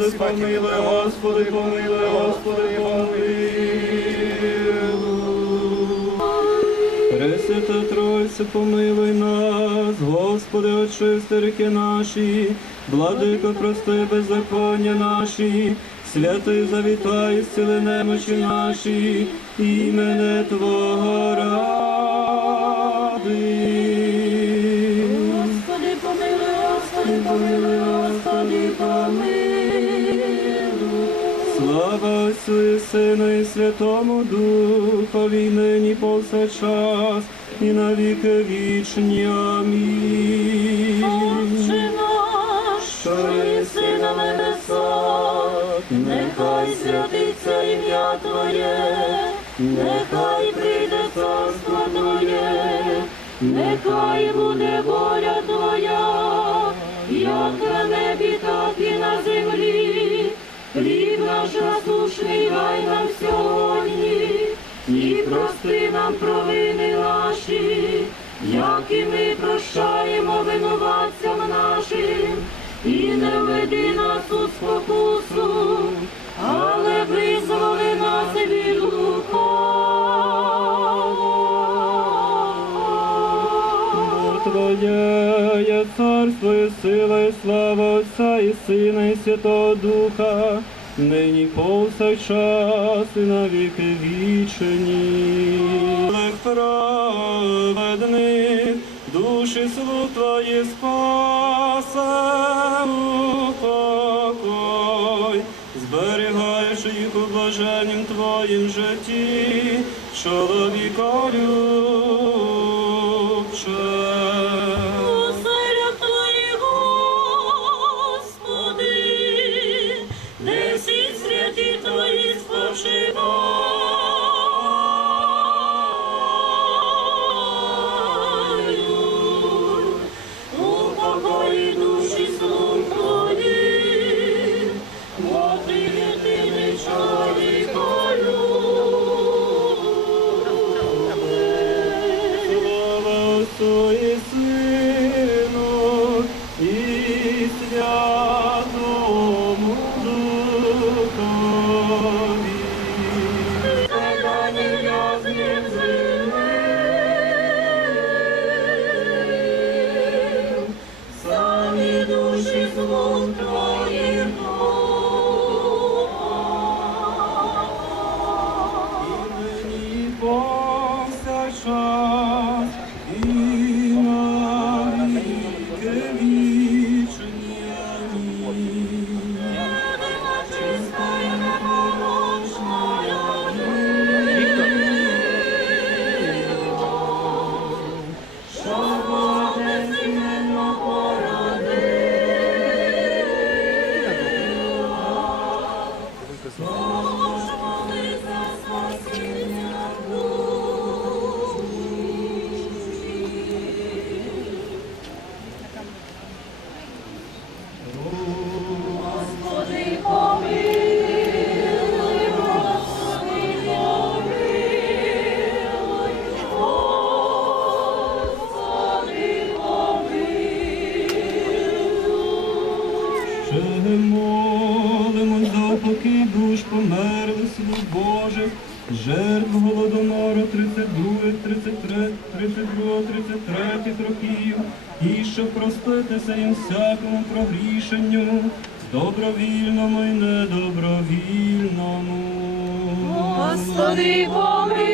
Господи, помилуй, Господи, помилуй, Господи, помилуй. Пресвята Тройця, помилуй нас, Господи, очисти ріки наші, владико, прости беззаконня наші, святий завітай, зціли немочі наші, імене Твого ради. Господи, помилуй, Господи, помилуй, Господи, помилуй. Слава Отцю і Сину і Святому Духові, нині повсякчас і на віки вічні. Амінь. Отче наш, що єси на небесах, нехай святиться ім'я Твоє, нехай прийде царство Твоє, нехай буде воля насушний дай нам сьогодні, і прости нам провини наші, як і ми прощаємо винуватцям нашим, і не введи нас у спокусу, але визволи нас від лукавого. Твоє є царство і сила, і слава Отця і Сина, і Святого Духа, нині повсякчас і на вічні. Праведних душі слуг Твої спасе упокой, зберігаючи їх у блаженнім Твоїм житті, чоловіколюбче. Слава упокій померли, сину Боже, жертв голодомору 32, 33, 32, 33 років, і щоб проститися їм всякому прогрішенню, добровільному і недобровільному. Господи, помилуй,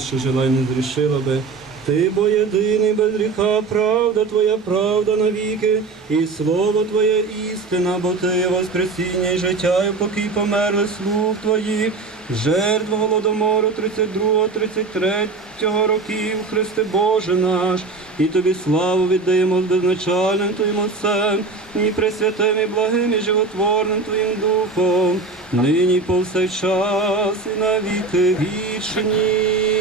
що жила і не зрішила би. Ти бо єдиний без гріха, правда твоя, правда навіки, і слово Твоє істина, бо ти воскресіння і життя, і поки померли слуг твоїх, жертва голодомору 32-33 років, Христе Боже наш, і тобі славу віддаємо з безначальним Твоїм Отцем, і пресвятим, і благим, і животворним Твоїм Духом, нині повсякчас і на віки вічні.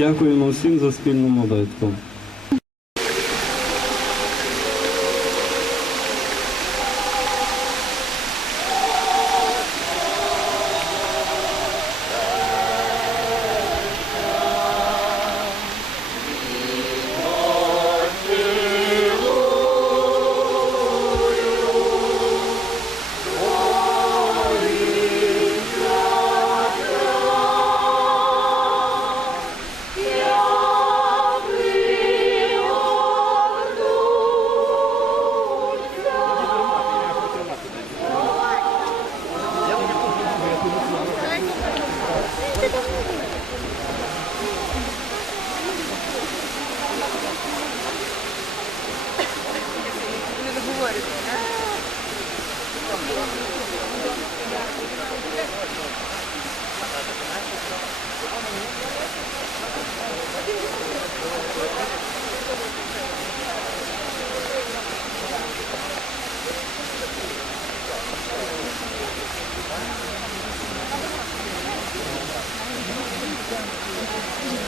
Дякуємо всім за спільну молитву.